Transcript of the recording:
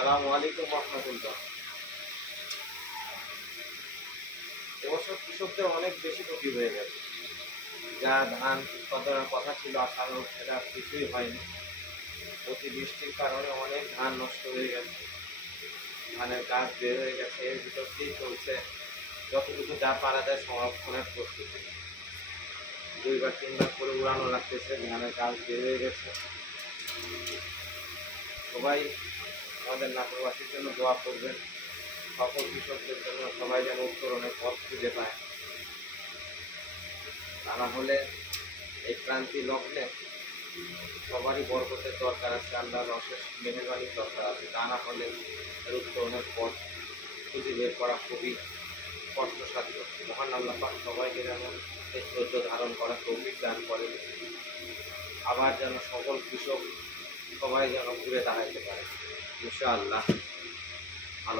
আসসালামু আলাইকুম রহমতুল্লাহ। এবছর কৃষকদের অনেক বেশি ক্ষতি হয়ে গেছে। যা ধান উৎপাদনের কথা ছিল আশানুরূপ সেটা কিছুই হয়নি। অতিবৃষ্টির কারণে অনেক ধান নষ্ট হয়ে গেছে, ধানের গাছ বের হয়ে গেছে। এর ভিতর দিয়েই চলছে যতটুকু যা পারা যায় সংরক্ষণের প্রস্তুতি। 2-3 বার করে উড়ানো লাগতেছে, ধানের গাছ বের হয়ে গেছে। সবাই আমাদের নাটোরবাসীর জন্য দোয়া করবেন, সকল কৃষকদের জন্য সবাই যেন উত্তরণের পথ খুঁজে পায়। তা না হলে এই ক্রান্তি লগ্নে সবারই বরকতের দরকার আছে, আল্লাহর অশেষ মেহেরবানির দরকার আছে। তা না হলে এর উত্তরণের পথ খুঁজে বের করা খুবই কষ্টসাধ্য। মহান আল্লাহ পাক সবাইকে যেন এই ধৈর্য ধারণ করা তৌফিক দান করে, আবার যেন সকল কৃষক সবাই যেন ঘুরে দাঁড়াইতে পারে ইনশাআল্লাহ।